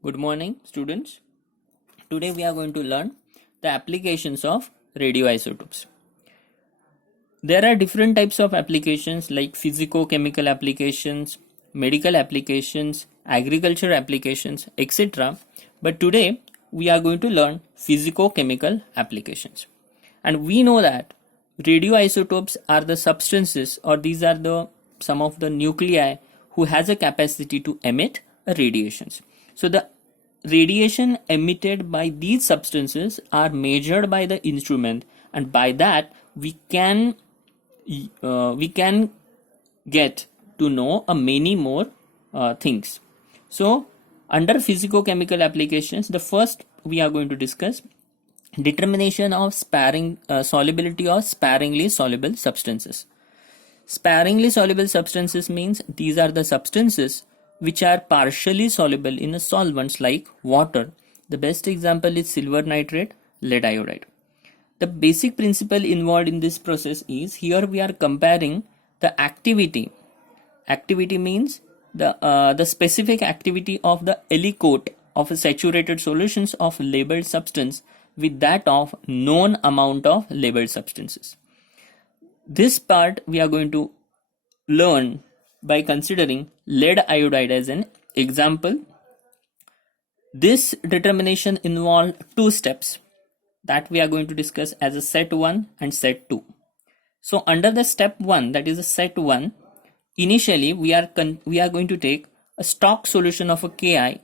Good morning, students. Today we are going to learn the applications of radioisotopes. There are different types of applications like physico-chemical applications, medical applications, agriculture applications, etc. But today we are going to learn physico-chemical applications. And we know that radioisotopes are the substances, or these are the some of the nuclei who has a capacity to emit radiations. So the radiation emitted by these substances are measured by the instrument, and by that we can get to know many more things. So under physico-chemical applications, the first we are going to discuss determination of solubility of sparingly soluble substances. Sparingly soluble substances means these are the substances which are partially soluble in solvents like water. The best example is silver nitrate, lead iodide. The basic principle involved in this process is, here we are comparing the activity. Activity means the specific activity of the aliquot of saturated solutions of labeled substance with that of known amount of labeled substances. This part we are going to learn by considering lead iodide as an example. This determination involves two steps that we are going to discuss as a set 1 and set 2. So under the step 1, that is a set 1, initially we are going to take a stock solution of a Ki,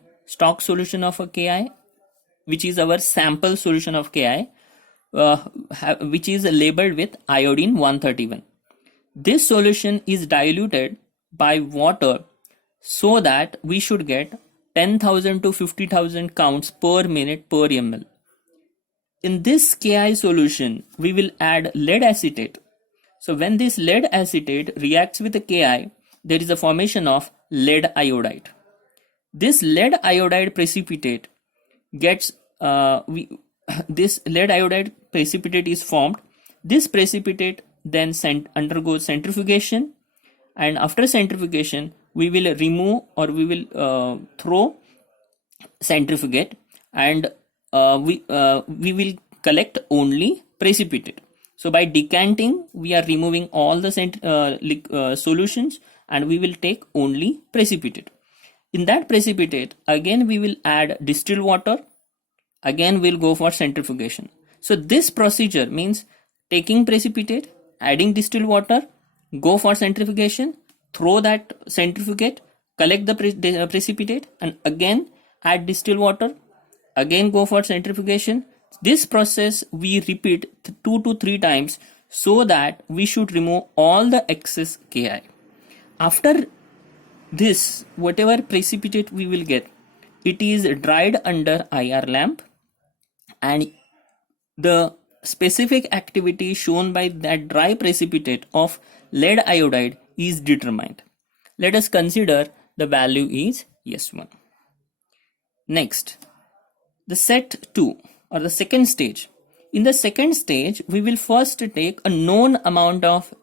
which is our sample solution of Ki, which is labeled with iodine 131. This solution is diluted by water so that we should get 10,000 to 50,000 counts per minute per ml. In this Ki solution, we will add lead acetate. So when this lead acetate reacts with the Ki, there is a formation of lead iodide. This lead iodide precipitate this lead iodide precipitate is formed. This precipitate then undergoes centrifugation, and after centrifugation we will remove, or we will throw centrifugate, and we will collect only precipitate. So by decanting we are removing all the solutions, and we will take only precipitate. In that precipitate, again we will add distilled water, again we'll go for centrifugation. So this procedure means taking precipitate, adding distilled water, go for centrifugation, throw that centrifugate, collect the precipitate, and again add distilled water, again go for centrifugation. This process we repeat 2 to 3 times so that we should remove all the excess Ki. After this, whatever precipitate we will get, it is dried under IR lamp, and the specific activity shown by that dry precipitate of lead iodide is determined. Let us consider the value is S1. Next, the set 2, or the second stage. In the second stage, we will first take a known amount of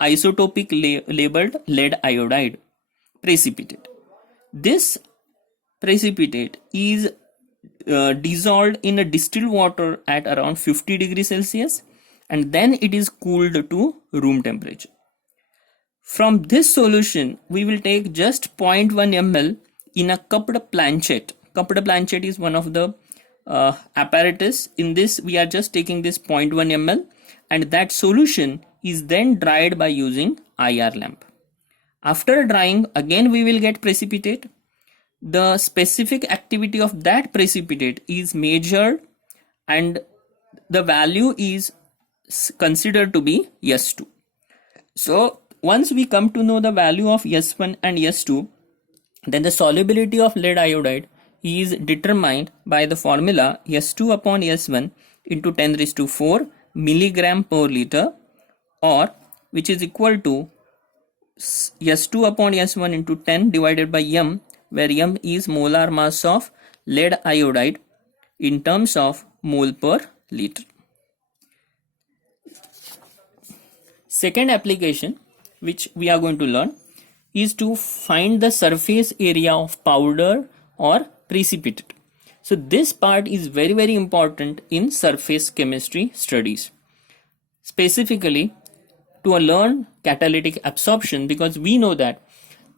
isotopic labeled lead iodide precipitate. This precipitate is dissolved in a distilled water at around 50 degrees Celsius, and then it is cooled to room temperature. From this solution, we will take just 0.1 ml in a cupped planchet. Cupped planchet is one of the apparatus. In this, we are just taking this 0.1 ml, and that solution is then dried by using IR lamp. After drying, again we will get precipitate. The specific activity of that precipitate is measured, and the value is considered to be S2. So once we come to know the value of S1 and S2, then the solubility of lead iodide is determined by the formula S2 upon S1 into 10 raised to 4 milligram per liter, or which is equal to S2 upon S1 into 10 divided by M, where M is molar mass of lead iodide in terms of mole per liter. Second application which we are going to learn is to find the surface area of powder or precipitate. So this part is very important in surface chemistry studies, specifically to learn catalytic absorption, because we know that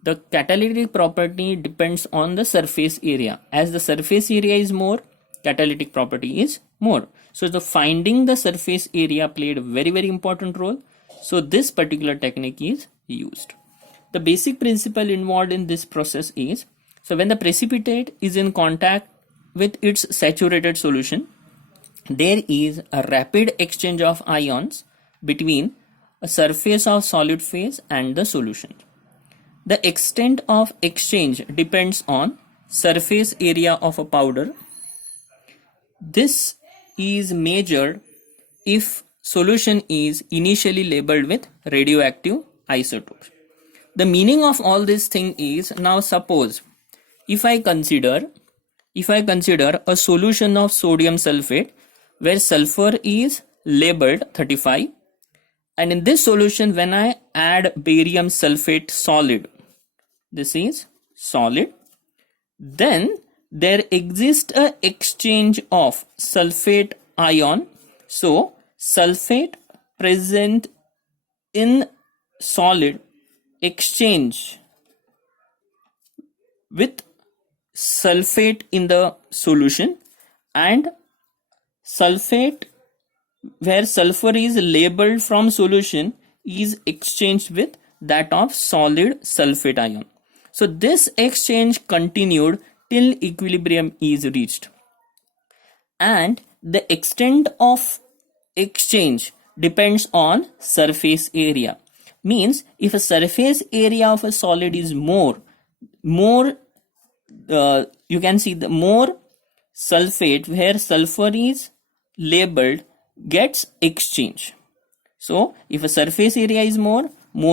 the catalytic property depends on the surface area. As the surface area is more, catalytic property is more. So the finding the surface area played a very important role. So this particular technique is used. The basic principle involved in this process is, so when the precipitate is in contact with its saturated solution, there is a rapid exchange of ions between a surface of solid phase and the solution. The extent of exchange depends on surface area of a powder. This is measured if solution is initially labeled with radioactive isotopes. The meaning of all this thing is, now suppose if I consider a solution of sodium sulfate where sulfur is labeled 35, and in this solution when I add barium sulfate solid, this is solid, then there exists a exchange of sulfate ion. So sulfate present in solid exchange with sulfate in the solution, and sulfate where sulfur is labeled from solution is exchanged with that of solid sulfate ion. So this exchange continued till equilibrium is reached, and the extent of exchange depends on surface area. Means if a surface area of a solid is more, you can see the more sulfate where sulfur is labeled gets exchanged. So if a surface area is more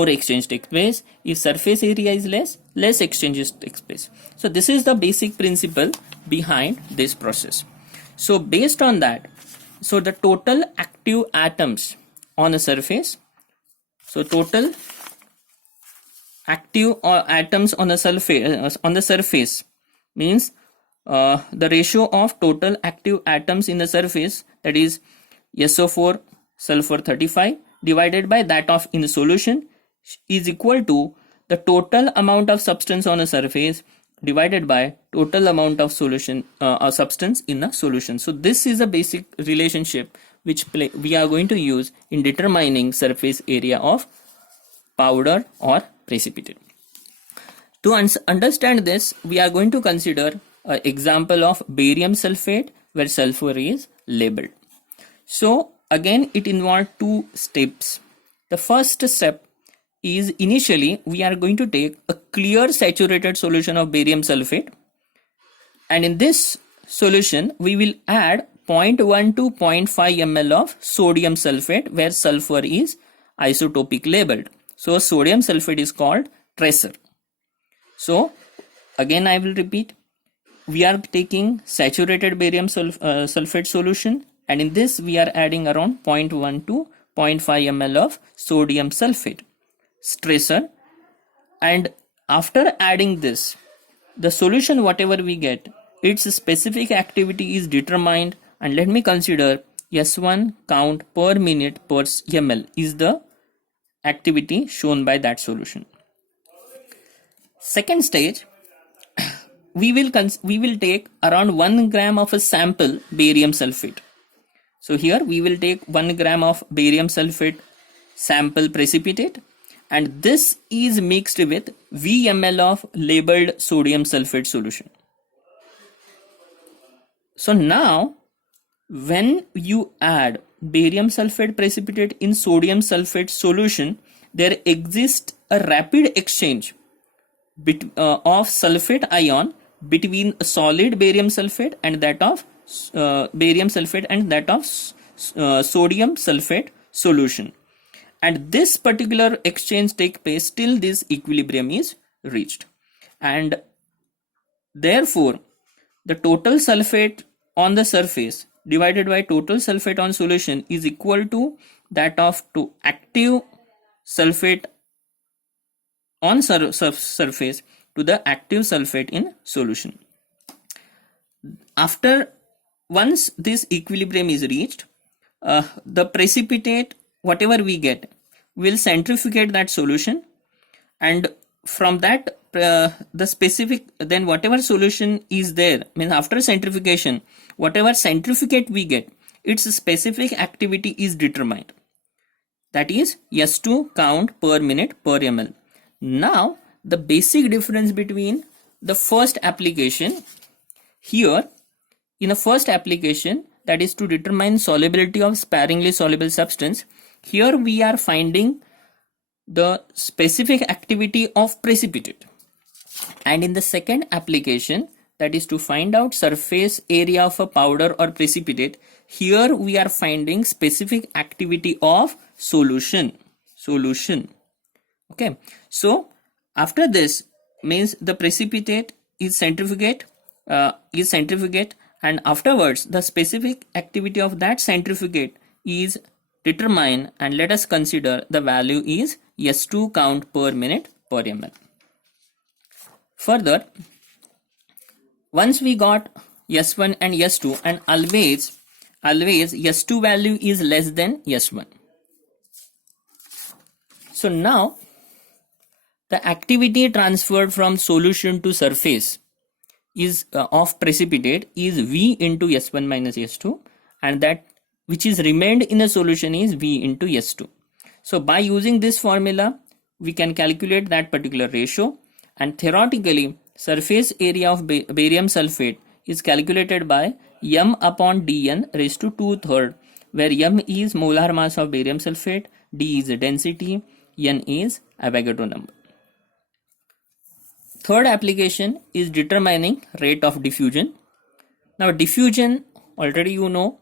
exchange takes place. If surface area is less exchanges takes place. So this is the basic principle behind this process. So based on that, so the total active atoms on a surface, so total active atoms on the surface means the ratio of total active atoms in the surface, that is SO4 sulfur 35 divided by that of in the solution, is equal to the total amount of substance on a surface divided by total amount of solution or substance in a solution. So this is a basic relationship which we are going to use in determining surface area of powder or precipitate. To understand this, we are going to consider an example of barium sulfate where sulfur is labeled. So again it involves two steps. The first step is, initially we are going to take a clear saturated solution of barium sulfate, and in this solution we will add 0.1 to 0.5 ml of sodium sulfate where sulfur is isotopic labeled. So sodium sulfate is called tracer. So again I will repeat, we are taking saturated barium sulfate solution, and in this we are adding around 0.1 to 0.5 ml of sodium sulfate tracer, and after adding this, the solution whatever we get, its specific activity is determined, and let me consider S1 count per minute per ml is the activity shown by that solution. Second stage, we will take around 1 gram of a sample barium sulfate. So here we will take 1 gram of barium sulfate sample precipitate, and this is mixed with VmL of labeled sodium sulfate solution. So now when you add barium sulfate precipitate in sodium sulfate solution, there exists a rapid exchange of sulfate ion between solid barium sulfate and that of sodium sulfate solution, and this particular exchange takes place till this equilibrium is reached, and therefore the total sulfate on the surface divided by total sulfate on solution is equal to that of active sulfate on surface to the active sulfate in solution. once this equilibrium is reached, the precipitate, whatever we get, will centrifugate that solution, and from that the specific, then whatever solution is there, means after centrifugation, whatever centrifugate we get, its specific activity is determined. That is S2 count per minute per ml. Now the basic difference between the first application here, in a first application, that is to determine solubility of sparingly soluble substance, here we are finding the specific activity of precipitate, and in the second application, that is to find out surface area of a powder or precipitate, here we are finding specific activity of solution. Okay, so after this, means the precipitate is centrifugate, and afterwards the specific activity of that centrifugate is determined, and let us consider the value is S2 count per minute per ml. Further, once we got S1 and S2, and always S2 value is less than S1. So now the activity transferred from solution to surface is of precipitate is V into S1 minus S2, and that which is remained in a solution is V into S2. So by using this formula, we can calculate that particular ratio, and theoretically surface area of barium sulfate is calculated by m upon dn raised to 2/3, where m is molar mass of barium sulfate, d is density, n is Avogadro number. Third application is determining rate of diffusion. Now diffusion, already you know,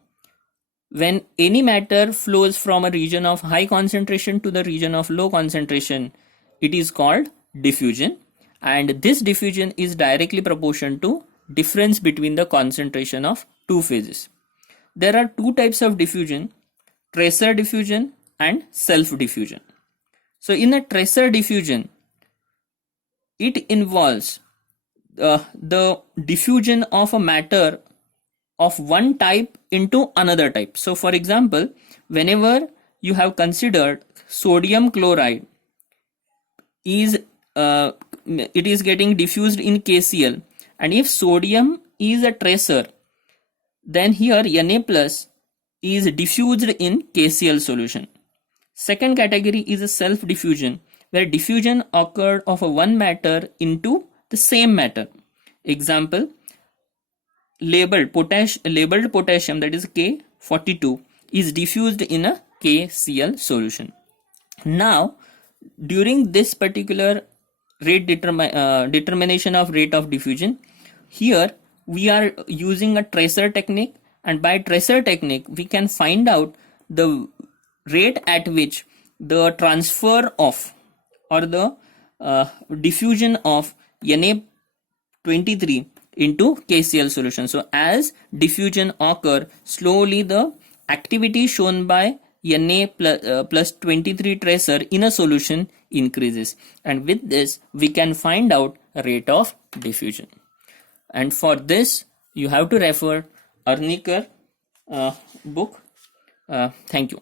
when any matter flows from a region of high concentration to the region of low concentration, it is called diffusion, and this diffusion is directly proportional to difference between the concentration of two phases. There are two types of diffusion: tracer diffusion and self diffusion. So in a tracer diffusion, it involves the diffusion of a matter of one type into another type. So for example, whenever you have considered sodium chloride is it is getting diffused in KCl, and if sodium is a tracer, then here Na plus is diffused in KCl solution. Second category is a self diffusion, where diffusion occurred of a one matter into the same matter. Example, labeled potassium, that is K42, is diffused in a KCl solution. Now during this particular rate determination of rate of diffusion, here we are using a tracer technique, and by tracer technique we can find out the rate at which the transfer of or the diffusion of Na23 into KCl solution. So as diffusion occur, slowly the activity shown by Na plus 23 tracer in a solution increases, and with this we can find out rate of diffusion. And for this you have to refer Erniker book. Thank you.